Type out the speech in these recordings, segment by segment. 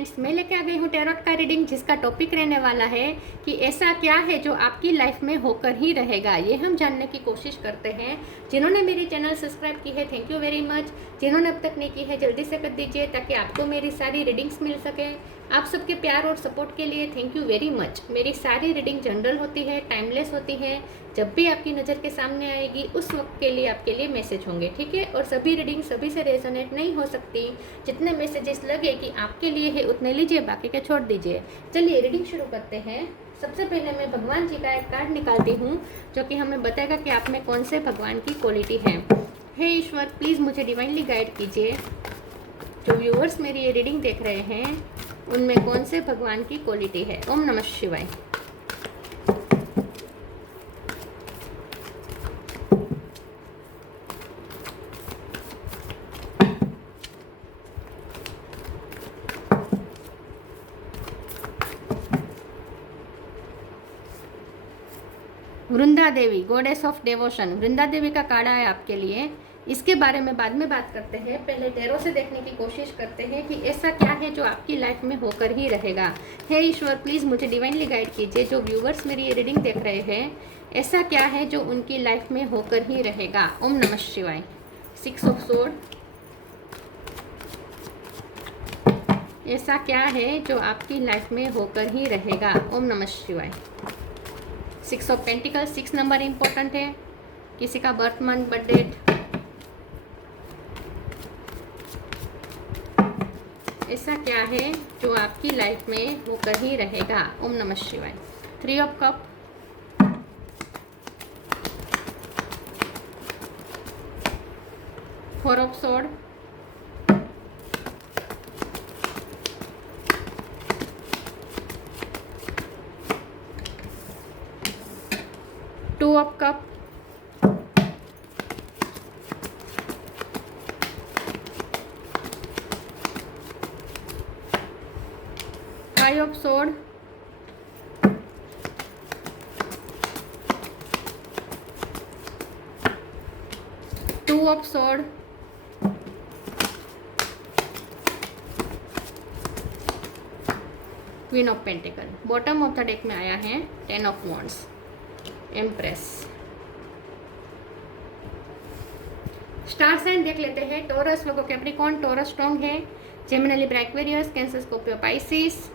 Friends, मैं लेके आ गई हूँ टैरोट का रीडिंग, जिसका टॉपिक रहने वाला है कि ऐसा क्या है जो आपकी लाइफ में होकर ही रहेगा। ये हम जानने की कोशिश करते हैं। जिन्होंने मेरी चैनल सब्सक्राइब की है, थैंक यू वेरी मच। जिन्होंने अब तक नहीं की है, जल्दी से कर दीजिए ताकि आपको मेरी सारी रीडिंग्स मिल सके। आप सबके प्यार और सपोर्ट के लिए थैंक यू वेरी मच। मेरी सारी रीडिंग जनरल होती है, टाइमलेस होती है। जब भी आपकी नज़र के सामने आएगी उस वक्त के लिए आपके लिए मैसेज होंगे, ठीक है। और सभी रीडिंग सभी से रेजोनेट नहीं हो सकती। जितने मैसेजेस लगे कि आपके लिए है उतने लीजिए, बाकी के छोड़ दीजिए। चलिए रीडिंग शुरू करते हैं। सबसे पहले मैं भगवान जी का एक कार्ड निकालती हूँ जो कि हमें बताएगा कि आप में कौन से भगवान की क्वालिटी है। हे ईश्वर, प्लीज़ मुझे डिवाइनली गाइड कीजिए। जो व्यूअर्स मेरी ये रीडिंग देख रहे हैं उनमें कौन से भगवान की क्वालिटी है। ओम नमः शिवाय। Vrinda Devi, goddess of डेवोशन। वृंदा देवी का कार्ड है आपके लिए। इसके बारे में बाद में बात करते हैं। पहले टैरो से देखने की कोशिश करते हैं कि ऐसा क्या है जो आपकी लाइफ में होकर ही रहेगा। हे ईश्वर, प्लीज़ मुझे डिवाइनली गाइड कीजिए। जो व्यूवर्स मेरी ये रीडिंग देख रहे हैं, ऐसा क्या है जो उनकी लाइफ में होकर ही रहेगा। ओम नमः शिवाय। 6 ऑफ सोर्ड। ऐसा क्या है जो आपकी लाइफ में होकर ही रहेगा। ओम नमः शिवाय। 6 ऑफ पेंटिकल। 6 नंबर इंपॉर्टेंट है। किसी का बर्थ मंथ, बर्थ डेट। ऐसा क्या है जो आपकी लाइफ में होकर ही रहेगा। ओम नमः शिवाय। 3 of cup. 4 of sword. 2 of cup. 5 of sword. 2 of sword. Queen of pentacle. Bottom of the deck में आया है 10 of wands, empress. Star sign देख लेते हैं। टॉरस, लोगो, कैप्रिकॉर्न। टॉरस स्ट्रॉन्ग है। Gemini, Libra, Aquarius, Cancer, Scorpio, Pisces,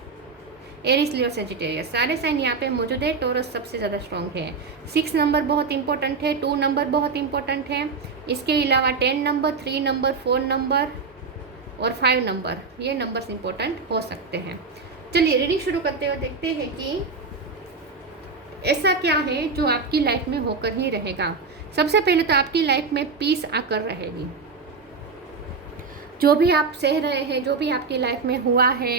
Aries, Leo, Sagittarius, सारे sign यहाँ पे मौजूद है। टॉरस सबसे ज़्यादा स्ट्रॉन्ग है। 6 नंबर बहुत इंपॉर्टेंट है। 2 नंबर बहुत इंपॉर्टेंट है। इसके अलावा 10 नंबर, 3 नंबर, 4 नंबर और 5 नंबर, ये नंबर्स इंपॉर्टेंट हो सकते हैं। चलिए रीडिंग शुरू करते हुए देखते हैं कि ऐसा क्या है जो आपकी लाइफ में होकर ही रहेगा। सबसे पहले तो आपकी लाइफ में पीस आकर रहेगी। जो भी आप सह रहे हैं, जो भी आपकी लाइफ में हुआ है,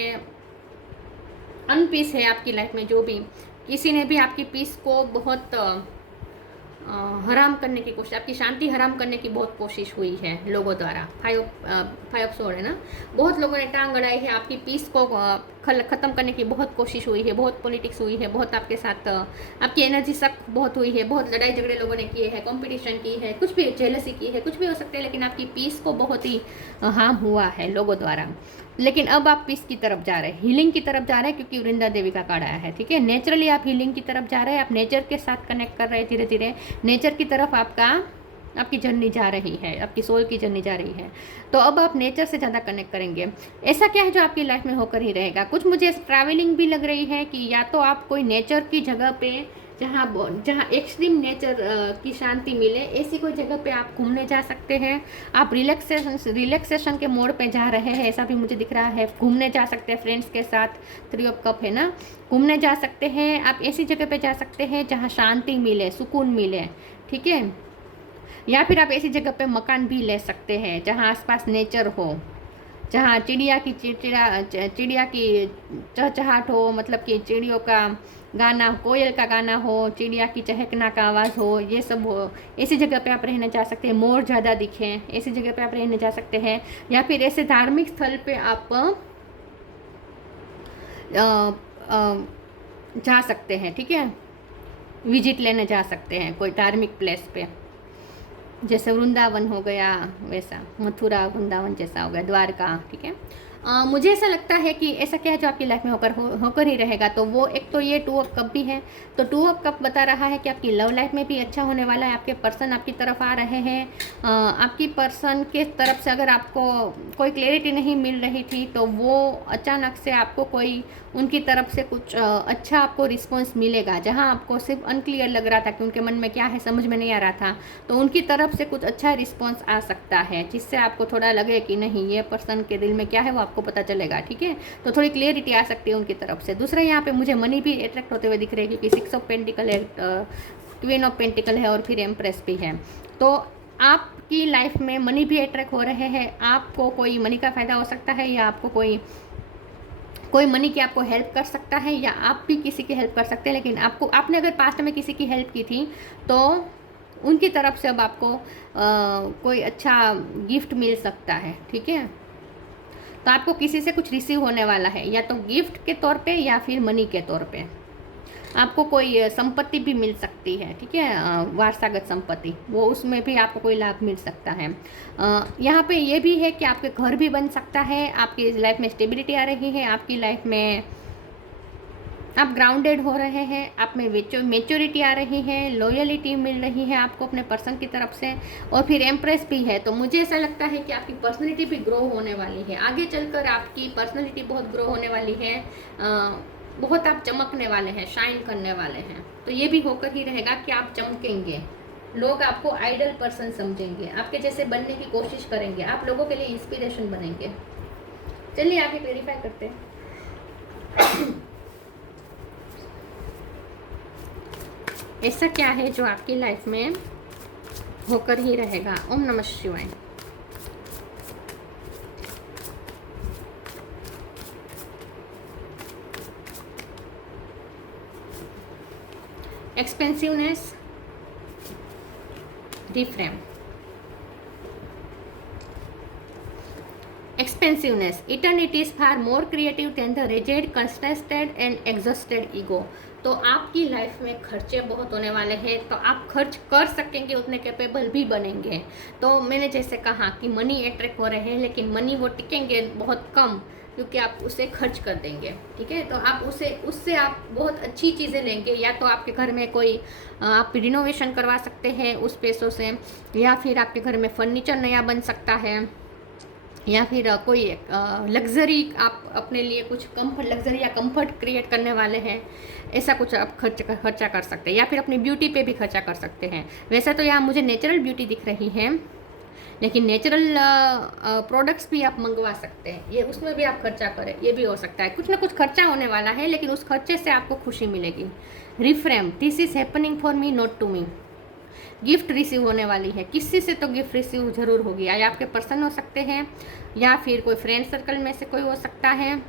अनपीस है आपकी लाइफ में, जो भी किसी ने भी आपकी पीस को बहुत हराम करने की कोशिश, आपकी शांति हराम करने की बहुत कोशिश हुई है लोगों द्वारा। 5 ऑफ सोर्ड है ना। बहुत लोगों ने टांग अड़ाई है। आपकी पीस को ख़त्म करने की बहुत कोशिश हुई है। बहुत पॉलिटिक्स हुई है। बहुत आपके साथ आपकी एनर्जी सक बहुत हुई है। बहुत लड़ाई झगड़े लोगों ने किए हैं, कंपटीशन की है, कुछ भी जेलसी की है, कुछ भी हो सकता है। लेकिन आपकी पीस को बहुत ही हार्म हुआ है लोगों द्वारा। लेकिन अब आप पीस की तरफ जा रहे हैं, हीलिंग की तरफ जा रहे हैं, क्योंकि वृंदा देवी का कार्ड आया है, ठीक है। नेचुरली आप हीलिंग की तरफ जा रहे हैं। आप नेचर के साथ कनेक्ट कर रहे हैं। धीरे धीरे नेचर की तरफ आपकी जर्नी जा रही है, आपकी सोल की जर्नी जा रही है। तो अब आप नेचर से ज़्यादा कनेक्ट करेंगे। ऐसा क्या है जो आपकी लाइफ में होकर ही रहेगा। कुछ मुझे ट्रैवलिंग भी लग रही है कि या तो आप कोई नेचर की जगह पे, जहाँ एक्सट्रीम नेचर की शांति मिले, ऐसी कोई जगह पे आप घूमने जा सकते हैं। आप रिलैक्सेशन के मोड पे जा रहे हैं, ऐसा भी मुझे दिख रहा है। घूमने जा सकते हैं फ्रेंड्स के साथ। 3 ऑफ कप है ना। घूमने जा सकते हैं आप। ऐसी जगह पे जा सकते हैं जहाँ शांति मिले, सुकून मिले, ठीक है। या फिर आप ऐसी जगह पे मकान भी ले सकते हैं जहाँ आसपास नेचर हो, जहाँ चिड़िया की चहचहाट हो, मतलब कि चिड़ियों का गाना, कोयल का गाना हो, चिड़िया की चहकना का आवाज़ हो, ये सब हो। ऐसी जगह पे आप रहने जा सकते हैं। मोर ज़्यादा दिखें, ऐसी जगह पे आप रहने जा सकते हैं। या फिर ऐसे धार्मिक स्थल पे आप जा सकते हैं, ठीक है। विजिट लेने जा सकते हैं कोई धार्मिक प्लेस पे। जैसे वृंदावन हो गया, वैसा मथुरा वृंदावन जैसा हो गया, द्वारका, ठीक है। मुझे ऐसा लगता है कि ऐसा क्या है जो आपकी लाइफ में होकर ही रहेगा। तो वो एक तो ये 2 ऑफ कप भी है। तो 2 ऑफ कप बता रहा है कि आपकी लव लाइफ में भी अच्छा होने वाला है। आपके पर्सन आपकी तरफ आ रहे हैं। आपकी पर्सन के तरफ से अगर आपको कोई क्लैरिटी नहीं मिल रही थी तो वो अचानक से आपको कोई उनकी तरफ से कुछ अच्छा आपको रिस्पॉन्स मिलेगा। जहाँ आपको सिर्फ अनक्लियर लग रहा था कि उनके मन में क्या है, समझ में नहीं आ रहा था, तो उनकी तरफ से कुछ अच्छा रिस्पॉन्स आ सकता है जिससे आपको थोड़ा लगे कि नहीं, ये पर्सन के दिल में क्या है वो आपको पता चलेगा। ठीक है, तो थोड़ी क्लियरिटी आ सकती है उनकी तरफ से। दूसरा, यहाँ पे मुझे मनी भी अट्रैक्ट होते हुए दिख रहे हैं क्योंकि 6 ऑफ पेंटिकल है, क्वीन ऑफ पेंटिकल है और फिर एम्प्रेस भी है। तो आपकी लाइफ में मनी भी अट्रैक्ट हो रहे हैं। आपको कोई मनी का फ़ायदा हो सकता है या आपको कोई मनी की आपको हेल्प कर सकता है या आप भी किसी की हेल्प कर सकते हैं। लेकिन आपने अगर पास्ट में किसी की हेल्प की थी तो उनकी तरफ से अब आपको कोई अच्छा गिफ्ट मिल सकता है। ठीक है, तो आपको किसी से कुछ रिसीव होने वाला है, या तो गिफ्ट के तौर पे या फिर मनी के तौर पे। आपको कोई संपत्ति भी मिल सकती है। ठीक है, वारसागत संपत्ति, वो उसमें भी आपको कोई लाभ मिल सकता है। यहाँ पे ये भी है कि आपके घर भी बन सकता है। आपकी लाइफ में स्टेबिलिटी आ रही है। आपकी लाइफ में आप ग्राउंडेड हो रहे हैं। आप में मेच्योरिटी आ रही है। लॉयलिटी मिल रही है आपको अपने पर्सन की तरफ से। और फिर एम्प्रेस भी है। तो मुझे ऐसा लगता है कि आपकी पर्सनैलिटी भी ग्रो होने वाली है। आगे चलकर आपकी पर्सनैलिटी बहुत ग्रो होने वाली है। बहुत आप चमकने वाले हैं, शाइन करने वाले हैं। तो ये भी होकर ही रहेगा कि आप चमकेंगे। लोग आपको आइडल पर्सन समझेंगे, आपके जैसे बनने की कोशिश करेंगे, आप लोगों के लिए इंस्पिरेशन बनेंगे। चलिए आगे क्लेरिफाई करते हैं। ऐसा क्या है जो आपकी लाइफ में होकर ही रहेगा। ओम नमः शिवाय। Expensiveness, reframe. Expensiveness, eternity is far more creative than the rigid, constricted and exhausted ego. तो आपकी लाइफ में खर्चे बहुत होने वाले हैं। तो आप खर्च कर सकेंगे, उतने कैपेबल भी बनेंगे। तो मैंने जैसे कहा कि मनी अट्रैक्ट हो रहे हैं, लेकिन मनी वो टिकेंगे बहुत कम, क्योंकि आप उसे खर्च कर देंगे। ठीक है, तो आप उससे आप बहुत अच्छी चीज़ें लेंगे। या तो आपके घर में कोई आप रिनोवेशन करवा सकते हैं उस पैसों से, या फिर आपके घर में फर्नीचर नया बन सकता है, या फिर कोई लग्जरी आप अपने लिए कुछ लग्जरी या कंफर्ट क्रिएट करने वाले हैं। ऐसा कुछ आप खर्चा कर सकते हैं, या फिर अपनी ब्यूटी पे भी खर्चा कर सकते हैं। वैसे तो यहाँ मुझे नेचुरल ब्यूटी दिख रही है, लेकिन नेचुरल प्रोडक्ट्स भी आप मंगवा सकते हैं। ये उसमें भी आप खर्चा करें, ये भी हो सकता है। कुछ ना कुछ खर्चा होने वाला है, लेकिन उस खर्चे से आपको खुशी मिलेगी। Reframe, this is happening for me not to me. Gift receive होने वाली है, किसी से तो गिफ्ट रिसीव जरूर होगी। या आपके पर्सन हो सकते हैं, या फिर कोई फ्रेंड सर्कल में से कोई हो सकता है।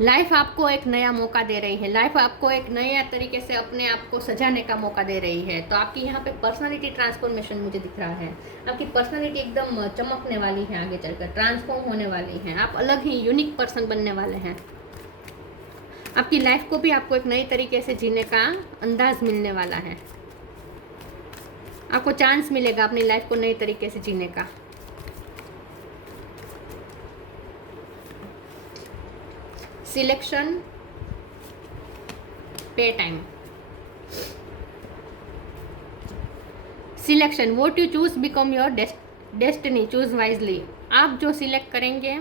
लाइफ आपको एक नया मौका दे रही है। लाइफ आपको एक नया तरीके से अपने आप को सजाने का मौका दे रही है। तो आपकी यहाँ पे पर्सनालिटी ट्रांसफॉर्मेशन मुझे दिख रहा है। आपकी पर्सनालिटी एकदम चमकने वाली है, आगे चलकर ट्रांसफॉर्म होने वाली है। आप अलग ही यूनिक पर्सन बनने वाले हैं। आपकी लाइफ को भी आपको एक नए तरीके से जीने का अंदाज मिलने वाला है। आपको चांस मिलेगा अपनी लाइफ को नए तरीके से जीने का। सिलेक्शन, पे time. Selection, what you choose become your destiny, choose wisely. आप जो सिलेक्ट करेंगे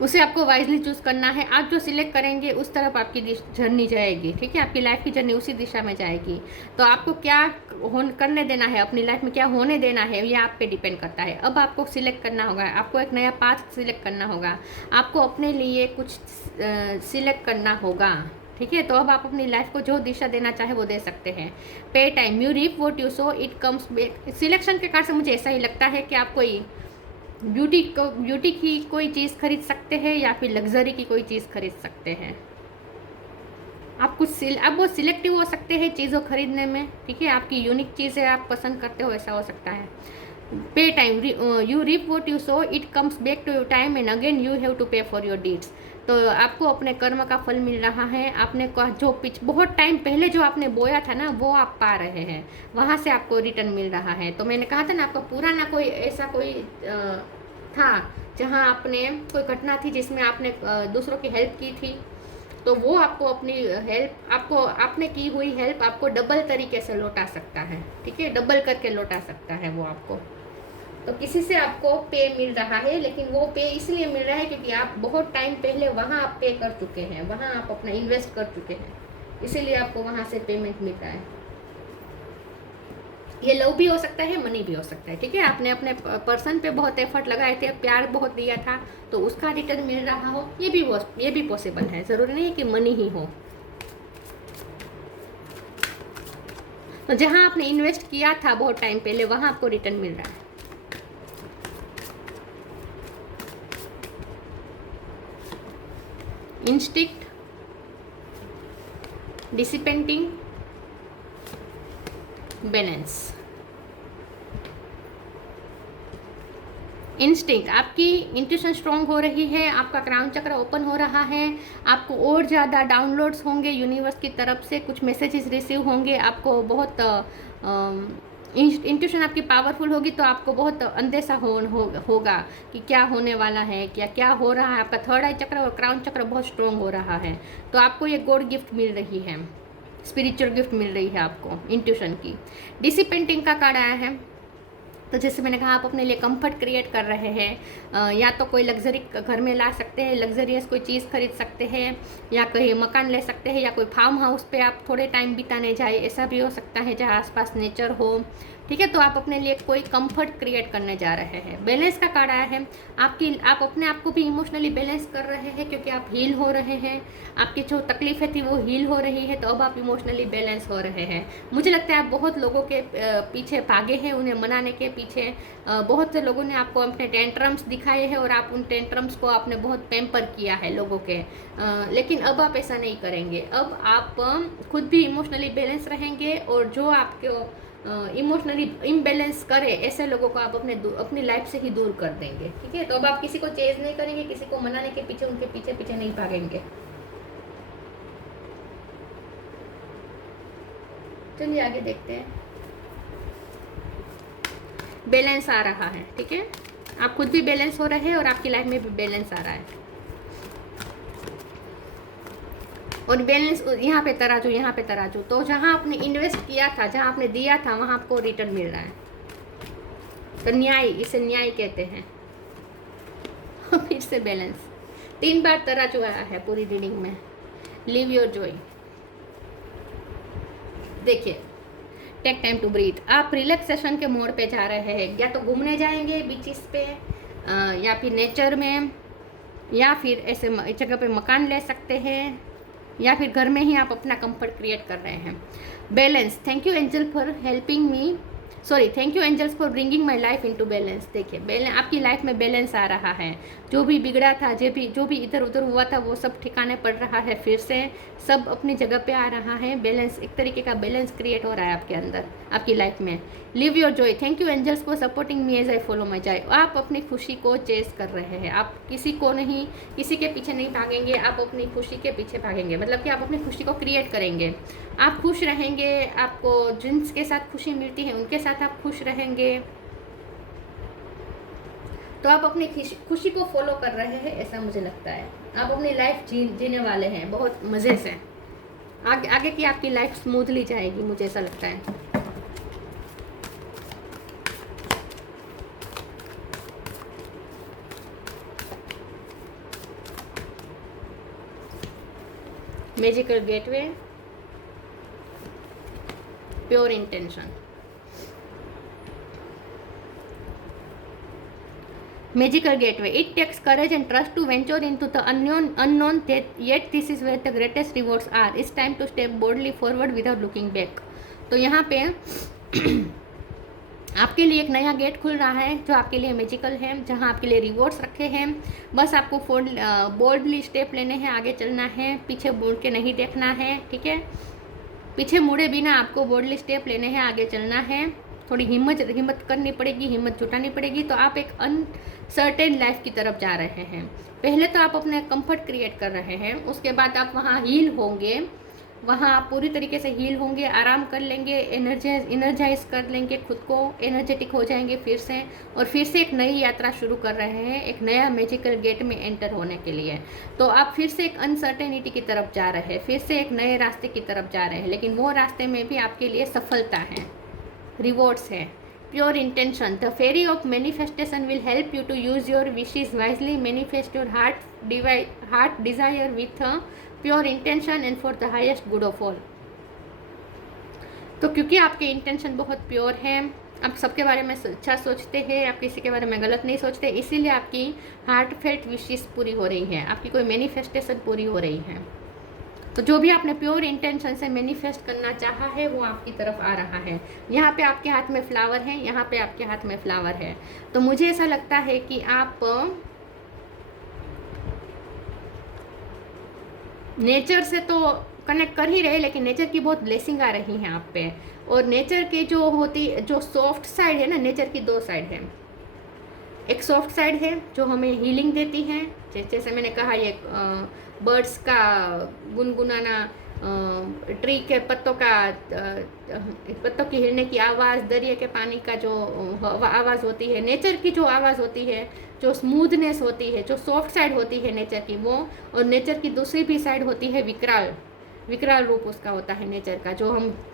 उसे आपको वाइजली चूज करना है। आप जो सिलेक्ट करेंगे उस तरफ आपकी जर्नी जाएगी। ठीक है, आपकी लाइफ की जर्नी उसी दिशा में जाएगी। तो आपको क्या करने देना है, अपनी लाइफ में क्या होने देना है, ये आप पे डिपेंड करता है। अब आपको सिलेक्ट करना होगा, आपको एक नया पाथ सिलेक्ट करना होगा, आपको अपने लिए कुछ सिलेक्ट करना होगा। ठीक है, तो अब आप अपनी लाइफ को जो दिशा देना चाहे वो दे सकते हैं। Pay time, you reap what you sow, it comes back. Selection के कारण से मुझे ऐसा ही लगता है कि आप कोई ब्यूटी की कोई चीज़ खरीद सकते हैं, या फिर लग्जरी की कोई चीज़ खरीद सकते हैं। आप आप वो सिलेक्टिव हो सकते हैं चीज़ों खरीदने में। ठीक है, आपकी यूनिक चीज़ें आप पसंद करते हो, ऐसा हो सकता है। Pay time, you reap what you sow, it comes back to your time and again you have to pay for your deeds. तो आपको अपने कर्म का फल मिल रहा है। आपने जो बहुत टाइम पहले जो आपने बोया था ना, वो आप पा रहे हैं, वहाँ से आपको रिटर्न मिल रहा है। तो मैंने कहा था ना, आपका पूरा ना कोई ऐसा कोई था जहाँ आपने कोई घटना थी जिसमें आपने दूसरों की हेल्प की थी, तो वो आपको अपनी हेल्प, आपको आपने की हुई हेल्प आपको डबल तरीके से लौटा सकता है। ठीक है, डबल करके लौटा सकता है वो आपको। तो किसी से आपको पे मिल रहा है, लेकिन वो पे इसलिए मिल रहा है क्योंकि आप बहुत टाइम पहले वहाँ आप पे कर चुके हैं, वहाँ आप अपना इन्वेस्ट कर चुके हैं, इसीलिए आपको वहाँ से पेमेंट मिल रहा है। ये लव भी हो सकता है, मनी भी हो सकता है। ठीक है, आपने अपने पर्सन पे बहुत एफर्ट लगाए थे, प्यार बहुत दिया था, तो उसका रिटर्न मिल रहा हो, ये भी पॉसिबल है। ज़रूरी नहीं है कि मनी ही हो। तो जहाँ आपने इन्वेस्ट किया था बहुत टाइम पहले, वहाँ आपको रिटर्न मिल रहा है। Instinct, dissipating, balance. इंस्टिंक्ट, आपकी इंट्यूशन स्ट्रॉन्ग हो रही है, आपका क्राउन चक्र ओपन हो रहा है, आपको और ज़्यादा डाउनलोड्स होंगे यूनिवर्स की तरफ से, कुछ मैसेजेस रिसीव होंगे, आपको बहुत इंट्यूशन आपकी पावरफुल होगी, तो आपको बहुत अंदेशा होगा कि क्या होने वाला है, क्या हो रहा है। आपका थर्ड आई चक्र और क्राउन चक्र बहुत स्ट्रॉन्ग हो रहा है, तो आपको ये गॉड गिफ्ट मिल रही है, स्पिरिचुअल गिफ्ट मिल रही है आपको इंट्यूशन की। डिसिपेंटिंग का कार्ड आया है, तो जैसे मैंने कहा, आप अपने लिए कंफर्ट क्रिएट कर रहे हैं, या तो कोई लग्जरी घर में ला सकते हैं, लग्जरियस कोई चीज़ खरीद सकते हैं, या कहीं मकान ले सकते हैं, या कोई फार्म हाउस पे आप थोड़े टाइम बिताने जाए, ऐसा भी हो सकता है जहाँ आसपास नेचर हो। ठीक है, तो आप अपने लिए कोई कंफर्ट क्रिएट करने जा रहे हैं। बैलेंस का कार्ड आया है, आप अपने आप को भी इमोशनली बैलेंस कर रहे हैं, क्योंकि आप हील हो रहे हैं, आपकी जो तकलीफें थी वो हील हो रही है, तो अब आप इमोशनली बैलेंस हो रहे हैं। मुझे लगता है आप बहुत लोगों के पीछे भागे हैं, उन्हें मनाने के पीछे बहुत से लोगों ने आपको अपने टेंट्रम्स दिखाए हैं, और आप उन टेंट्रम्स को आपने बहुत पैम्पर किया है लोगों के, लेकिन अब आप ऐसा नहीं करेंगे। अब आप खुद भी इमोशनली बैलेंस रहेंगे, और जो आपको इमोशनली इम्बैलेंस करे ऐसे लोगों को आप अपनी लाइफ से ही दूर कर देंगे। ठीक है, तो अब आप किसी को चेज नहीं करेंगे, किसी को मनाने के पीछे उनके पीछे पीछे नहीं भागेंगे। चलिए आगे देखते हैं। बैलेंस आ रहा है, ठीक है, आप खुद भी बैलेंस हो रहे हैं और आपकी लाइफ में भी बैलेंस आ रहा है। और बैलेंस, यहाँ पे तराजू, यहाँ पे तराजू, तो जहाँ आपने इन्वेस्ट किया था, जहाँ आपने दिया था, वहाँ आपको रिटर्न मिल रहा है। तो न्याय, इसे न्याय कहते हैं। फिर से बैलेंस, 3 बार तराजू आया है पूरी रीडिंग में। Live your Joy. देखिए, टेक टाइम टू ब्रीथ। आप रिलैक्सेशन के मोड पे जा रहे हैं, या तो घूमने जाएंगे बीचेस पे, या फिर नेचर में, या फिर ऐसे जगह पे मकान ले सकते हैं, या फिर घर में ही आप अपना कंफर्ट क्रिएट कर रहे हैं। Balance, thank you angel for helping me, sorry, thank you angels for bringing my life into balance. देखिए, बैलेंस, आपकी लाइफ में बैलेंस आ रहा है। जो भी बिगड़ा था, जो भी इधर उधर हुआ था, वो सब ठिकाने पड़ रहा है, फिर से सब अपनी जगह पे आ रहा है। बैलेंस, एक तरीके का बैलेंस क्रिएट हो रहा है आपके अंदर, आपकी लाइफ में। Live your joy, thank you angels for supporting me as I follow my joy. आप अपनी खुशी को चेस कर रहे हैं, आप किसी के पीछे नहीं भागेंगे, आप अपनी खुशी के पीछे भागेंगे। मतलब कि आप अपनी खुशी को क्रिएट करेंगे, आप खुश रहेंगे, आपको जिनके साथ खुशी मिलती है उनके साथ आप खुश रहेंगे। तो आप अपनी खुशी को फॉलो कर रहे हैं, ऐसा मुझे लगता है। आप अपनी लाइफ जीने वाले हैं बहुत मज़े से। आगे की आपकी लाइफ स्मूथली जाएगी, मुझे ऐसा लगता है। Magical gateway, pure intention. Magical gateway. It takes courage and trust to venture into the unknown. Yet this is where the greatest rewards are. It's time to step boldly forward without looking back. तो यहाँ पे आपके लिए एक नया gate खुल रहा है, जो आपके लिए मैजिकल है, जहाँ आपके लिए रिवॉर्ड्स रखे हैं। बस आपको बोल्डली स्टेप लेने हैं, आगे चलना है, पीछे मुड़ के नहीं देखना है। ठीक है, पीछे मुड़े बिना आपको बोल्डली स्टेप लेने हैं, आगे चलना है। थोड़ी हिम्मत करनी पड़ेगी, हिम्मत जुटानी पड़ेगी। तो आप एक अनसर्टेन लाइफ की तरफ जा रहे हैं। पहले तो आप अपने कंफर्ट क्रिएट कर रहे हैं, उसके बाद आप वहाँ हील होंगे, वहाँ आप पूरी तरीके से हील होंगे, आराम कर लेंगे, एनर्जाइज कर लेंगे खुद को, एनर्जेटिक हो जाएंगे फिर से, और फिर से एक नई यात्रा शुरू कर रहे हैं, एक नया मैजिकल गेट में एंटर होने के लिए। तो आप फिर से एक अनसर्टेनिटी की तरफ जा रहे हैं, फिर से एक नए रास्ते की तरफ जा रहे हैं, लेकिन वो रास्ते में भी आपके लिए सफलता है, रिवॉर्ड्स है। Pure intention, the fairy of manifestation will help you to use your wishes wisely, manifest your heart desire with pure intention and for the highest good of all. तो क्योंकि आपके इंटेंशन बहुत प्योर है, आप सबके बारे में अच्छा सोचते हैं, आप किसी के बारे में गलत नहीं सोचते, इसीलिए आपकी हार्ट फेल्ट विशेस पूरी हो रही है, आपकी कोई मैनिफेस्टेशन पूरी हो रही है। तो जो भी आपने प्योर इंटेंशन से मैनिफेस्ट करना चाहा है वो आपकी तरफ आ रहा है। यहाँ पे आपके हाथ में फ्लावर है, यहाँ पे आपके हाथ में फ्लावर है। तो मुझे ऐसा लगता है कि आप नेचर से तो कनेक्ट कर ही रहे, लेकिन नेचर की बहुत ब्लेसिंग आ रही है आप पे। और नेचर की जो सॉफ्ट साइड है ना, नेचर की दो साइड है। एक सॉफ्ट साइड है जो हमें हीलिंग देती है, जैसे मैंने कहा ये बर्ड्स का गुनगुनाना, ट्री के पत्तों की हिलने की आवाज़, दरिया के पानी का जो आवाज़ होती है, नेचर की जो आवाज़ होती है, जो स्मूथनेस होती है, जो सॉफ्ट साइड होती है नेचर की वो। और नेचर की दूसरी भी साइड होती है विकराल रूप उसका होता है नेचर का,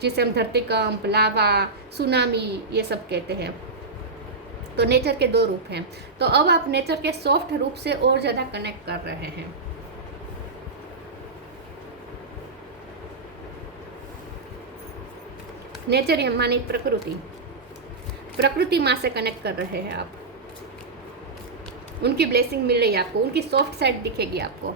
जिसे हम धरतीकंप, लावा, सुनामी ये सब कहते हैं। तो नेचर के दो रूप हैं। तो अब आप नेचर के सॉफ्ट रूप से और ज़्यादा कनेक्ट कर रहे हैं। नेचर मानी प्रकृति माँ से कनेक्ट कर रहे हैं आप। उनकी ब्लेसिंग मिल रही है आपको, उनकी सॉफ्ट साइड दिखेगी आपको।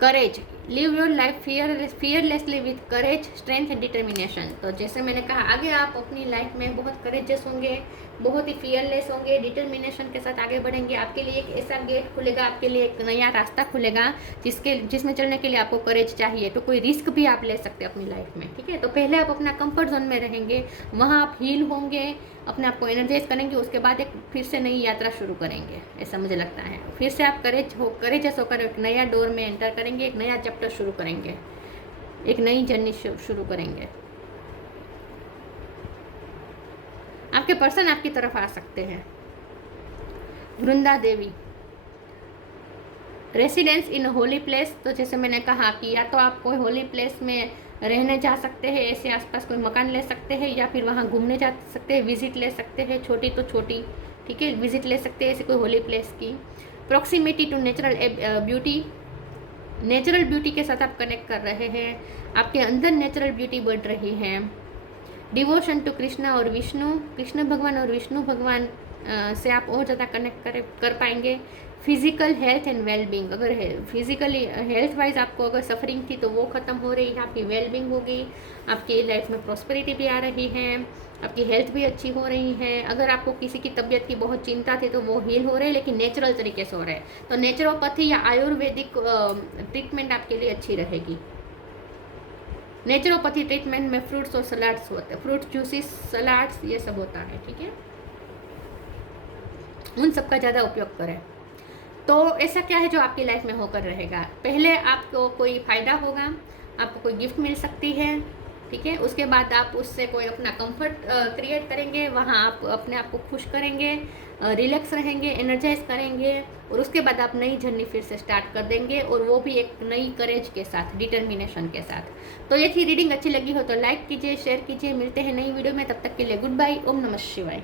Courage, live your life fearlessly with courage, strength and determination. तो जैसे मैंने कहा, आगे आप अपनी लाइफ में बहुत करेजियस होंगे, बहुत ही फियरलेस होंगे, डिटर्मिनेशन के साथ आगे बढ़ेंगे। आपके लिए एक ऐसा गेट खुलेगा, आपके लिए एक नया रास्ता खुलेगा जिसमें चलने के लिए आपको करेज चाहिए। तो कोई रिस्क भी आप ले सकते हैं अपनी लाइफ में, ठीक है। तो पहले आप अपना कंफर्ट जोन में रहेंगे, वहाँ आप हील होंगे, अपने आप को एनर्जाइज करेंगे, उसके बाद एक फिर से नई यात्रा शुरू करेंगे, ऐसा मुझे लगता है। फिर से आप करेजियस होकर एक नया डोर में एंटर करेंगे, एक नया चैप्टर शुरू करेंगे, एक नई जर्नी शुरू करेंगे। आपके पर्सन आपकी तरफ आ सकते हैं। वृंदा देवी, रेसिडेंस इन होली प्लेस। तो जैसे मैंने कहा कि या तो आप कोई होली प्लेस में रहने जा सकते हैं, ऐसे आसपास कोई मकान ले सकते हैं, या फिर वहाँ घूमने जा सकते हैं, विजिट ले सकते हैं, छोटी तो छोटी, ठीक है, विजिट ले सकते हैं ऐसे कोई होली प्लेस की। Proximity to natural beauty, natural beauty के साथ आप कनेक्ट कर रहे हैं, आपके अंदर नेचुरल ब्यूटी बढ़ रही है। डिवोशन टू कृष्णा और विष्णु, कृष्ण भगवान और विष्णु भगवान से आप और ज़्यादा कनेक्ट कर पाएंगे। फिजिकल हेल्थ एंड वेलबींग, अगर फिजिकली हेल्थ वाइज आपको अगर सफरिंग थी तो वो ख़त्म हो रही है, आपकी वेलबींग होगी, आपकी लाइफ में प्रॉस्पेरिटी भी आ रही है, आपकी हेल्थ भी अच्छी हो रही है। अगर आपको किसी की तबीयत की बहुत चिंता थी तो वो हील हो रहे हैं, लेकिन नेचुरल तरीके से हो रहे हैं। तो नेचुरोपैथी या आयुर्वेदिक ट्रीटमेंट आपके लिए अच्छी रहेगी। नेचुरोपैथी ट्रीटमेंट में फ्रूट्स और सलाड्स होते हैं, फ्रूट जूसेस, सलाड्स ये सब होता है, ठीक है, उन सब का ज़्यादा उपयोग करें। तो ऐसा क्या है जो आपकी लाइफ में होकर रहेगा? पहले आपको कोई फ़ायदा होगा, आपको कोई गिफ्ट मिल सकती है, ठीक है। उसके बाद आप उससे कोई अपना कंफर्ट क्रिएट करेंगे, वहाँ आप अपने आप को खुश करेंगे, रिलैक्स रहेंगे, एनर्जाइज करेंगे, और उसके बाद आप नई जर्नी फिर से स्टार्ट कर देंगे, और वो भी एक नई करेज के साथ, डिटर्मिनेशन के साथ। तो ये थी रीडिंग। अच्छी लगी हो तो लाइक कीजिए, शेयर कीजिए। मिलते हैं नई वीडियो में, तब तक के लिए गुड बाय। ओम नमः शिवाय।